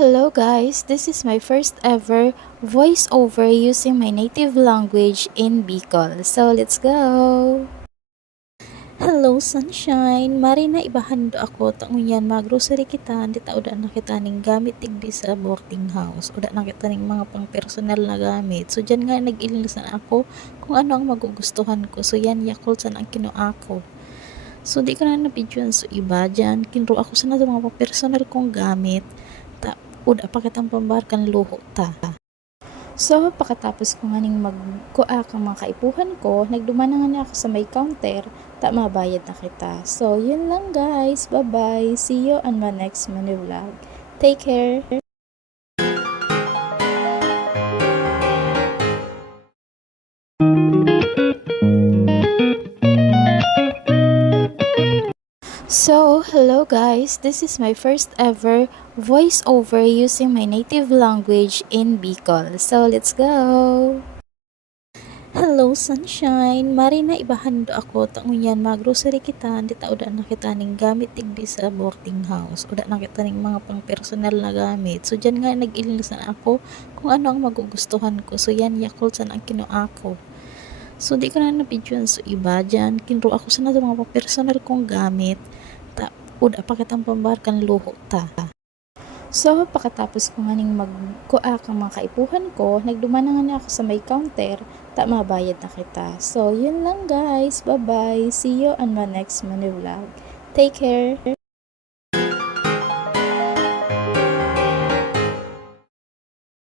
Hello guys, this is my first ever voiceover using my native language in Bicol. So let's go! Hello sunshine, mari na ibahan do ako tangunyan mag-grocery kita, di ta uda na kita ning gamit tigbi sa boarding house. Uda na kita ning mga pang personal na gamit. So dyan nga nag-ilis na ako kung ano ang magugustuhan ko. So yan Yakult san ang kinuha ko. So di ko na na-videoan so iba dyan. Kinro ako sa na mga personal kong gamit. Uda pa kitang pambarkan luho ta. So, pagkatapos ko nga ning magkuha kang mga kaipuhan ko, nagduman na nga ako sa may counter, mabayad na kita. So, yun lang guys. Bye-bye. See you on my next mini vlog. Take care. So, hello guys, this is my first ever voiceover using my native language in Bicol. So, let's go! Hello sunshine, mari na ibahan do ako tangunyan mag-grocery kita, di ta uda na kita ning gamit tigbi sa boarding house. Uda na kita ning mga pang personal na gamit. So, dyan nga nag-ilis na ako kung ano ang magugustuhan ko. So, yan Yakult san ang kinuha ko. So, di ko na na-videoan so iba dyan. Kinro ako sa na mga personal kong gamit. Uda pa kitang pambarkan luho ta. So, pagkatapos ko nga ning magkuha kang mga kaipuhan ko, nagduman na nga ako sa may counter, mabayad na kita. So, yun lang guys. Bye-bye. See you on my next mini vlog. Take care.